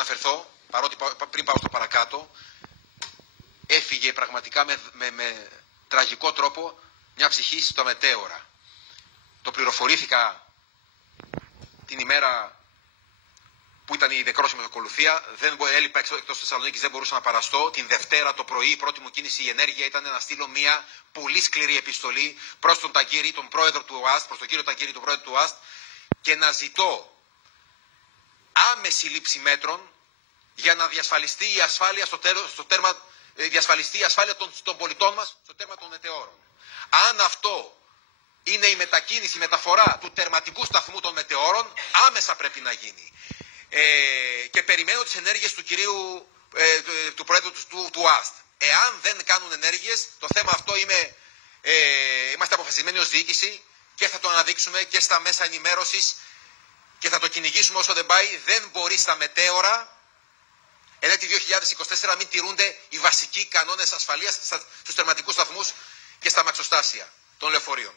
αναφερθώ, παρότι πριν πάω στο παρακάτω, έφυγε πραγματικά με τραγικό τρόπο μια ψυχή στο Μετέωρα. Το πληροφορήθηκα την ημέρα που ήταν η νεκρόσιμη ακολουθία, έλειπα εκτός Θεσσαλονίκης, δεν μπορούσα να παραστώ. Την Δευτέρα το πρωί η πρώτη μου κίνηση, η ενέργεια ήταν να στείλω μια πολύ σκληρή επιστολή προς τον Ταγκύρη, τον πρόεδρο του ΟΑΣΤ, προς τον κύριο Ταγκύρη, τον πρόεδρο του ΟΑΣΤ, και να ζητώ άμεση λήψη μέτρων για να διασφαλιστεί η ασφάλεια διασφαλιστεί η ασφάλεια των πολιτών μας στο τέρμα των μετεώρων. Αν αυτό είναι η μετακίνηση, η μεταφορά του τερματικού σταθμού των μετεώρων, άμεσα πρέπει να γίνει. Και περιμένω τις ενέργειες του κυρίου του πρόεδρου του ΟΑΣΤ. Εάν δεν κάνουν ενέργειες, το θέμα αυτό είμαστε αποφασισμένοι ως διοίκηση και θα το αναδείξουμε και στα μέσα ενημέρωσης και θα το κυνηγήσουμε όσο δεν πάει. Δεν μπορεί στα μετέωρα εν έτη 2024 να μην τηρούνται οι βασικοί κανόνες ασφαλείας στους τερματικούς σταθμούς και στα μαξοστάσια των λεωφορείων.